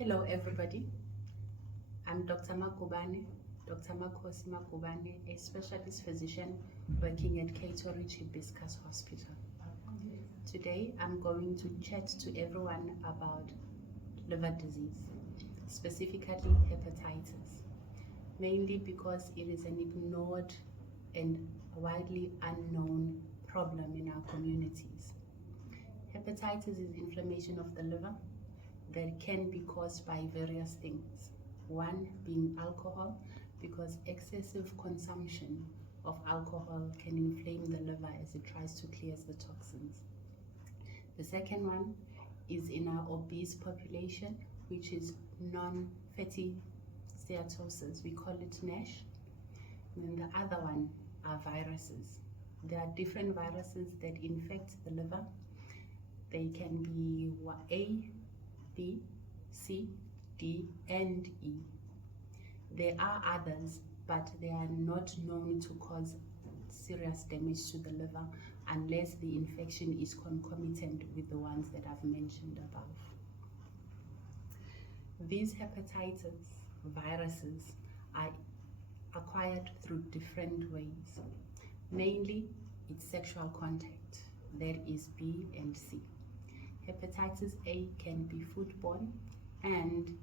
Hello everybody, I'm Dr. Magubane, Dr. Magubane, a specialist physician working at Cato Ridge Hibiscus Hospital. Today I'm going to chat to everyone about liver disease, specifically hepatitis, mainly because it is an ignored and widely unknown problem in our communities. Hepatitis is inflammation of the liver that can be caused by various things. One being alcohol, because excessive consumption of alcohol can inflame the liver as it tries to clear the toxins. The second one is in our obese population, which is non-fatty steatosis. We call it NASH. And then the other one are viruses. There are different viruses that infect the liver. They can be A, B, C, D, and E. There are others, but they are not known to cause serious damage to the liver unless the infection is concomitant with the ones that I've mentioned above. These hepatitis viruses are acquired through different ways. Mainly, it's sexual contact, that is B and C. Hepatitis A can be foodborne and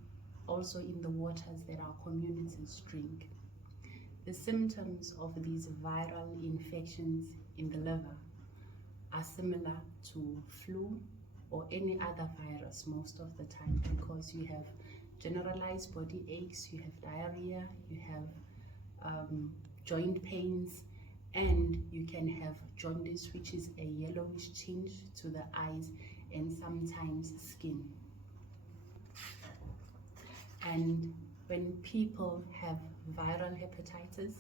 also in the waters that our communities drink. The symptoms of these viral infections in the liver are similar to flu or any other virus most of the time, because you have generalized body aches, you have diarrhea, you have joint pains, and you can have jaundice, which is a yellowish tinge to the eyes, and sometimes skin. And when people have viral hepatitis,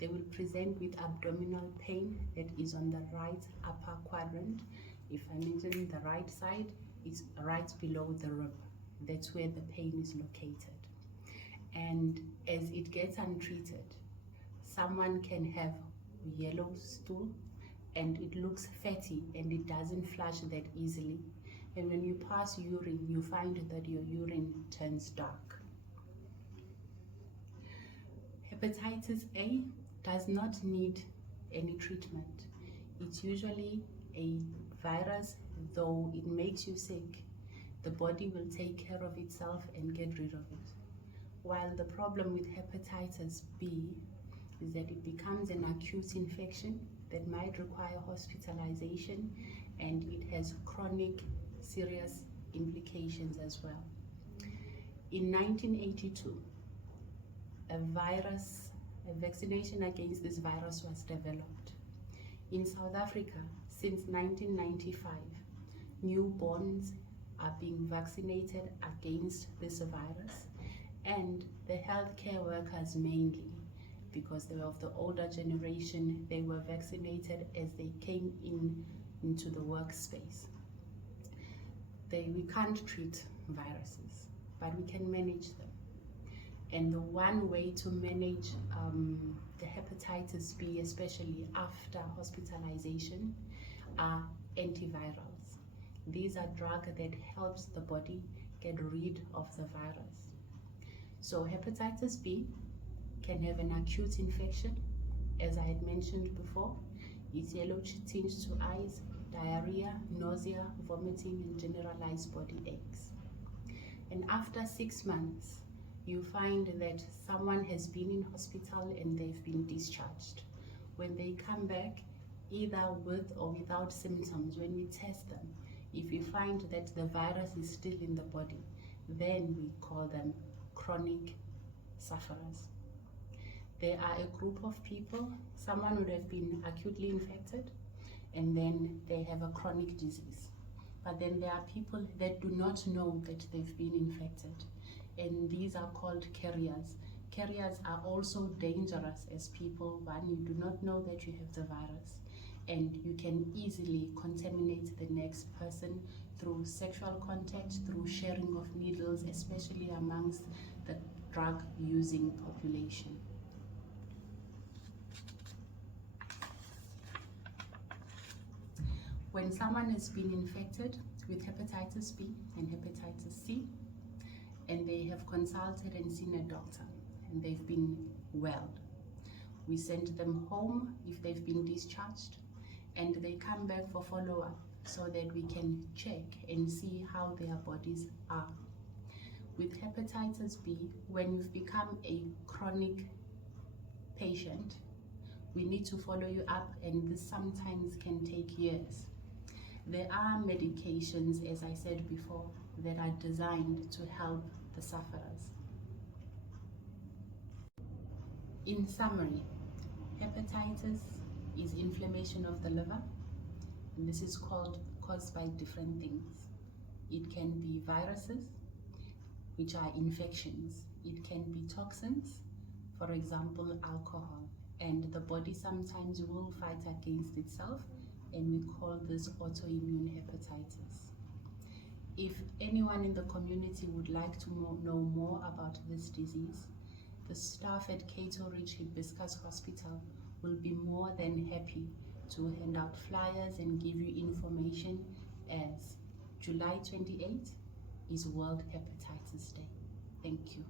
they will present with abdominal pain that is on the right upper quadrant. If I mention the right side, it's right below the rib. That's where the pain is located. And as it gets untreated, someone can have yellow stool and it looks fatty and it doesn't flush that easily. And when you pass urine, you find that your urine turns dark. Hepatitis A does not need any treatment. It's usually a virus, though it makes you sick, the body will take care of itself and get rid of it. While the problem with hepatitis B is that it becomes an acute infection that might require hospitalization, and it has chronic serious implications as well. In 1982, a vaccination against this virus was developed. In South Africa, since 1995, newborns are being vaccinated against this virus, and the healthcare workers mainly, because they were of the older generation, they were vaccinated as they came into the workspace. We can't treat viruses, but we can manage them. And the one way to manage the hepatitis B, especially after hospitalization, are antivirals. These are drugs that helps the body get rid of the virus. So hepatitis B can have an acute infection, as I had mentioned before. It's yellow tinge to eyes, diarrhea, nausea, vomiting, and generalized body aches. And after 6 months, you find that someone has been in hospital and they've been discharged. When they come back, either with or without symptoms, when we test them, if we find that the virus is still in the body, then we call them chronic sufferers. There are a group of people, someone would have been acutely infected, and then they have a chronic disease. But then there are people that do not know that they've been infected, and these are called carriers. Carriers are also dangerous as people. One, you do not know that you have the virus, and you can easily contaminate the next person through sexual contact, through sharing of needles, especially amongst the drug-using population. When someone has been infected with hepatitis B and hepatitis C, and they have consulted and seen a doctor and they've been well. We send them home if they've been discharged, and they come back for follow-up so that we can check and see how their bodies are. With hepatitis B, when you've become a chronic patient, we need to follow you up, and this sometimes can take years. There are medications, as I said before, that are designed to help the sufferers. In summary, hepatitis is inflammation of the liver, and this is caused by different things. It can be viruses, which are infections. It can be toxins, for example, alcohol, and the body sometimes will fight against itself, and we call this autoimmune hepatitis. If anyone in the community would like to know more about this disease, the staff at Cato Ridge Hibiscus Hospital will be more than happy to hand out flyers and give you information, as July 28th is World Hepatitis Day. Thank you.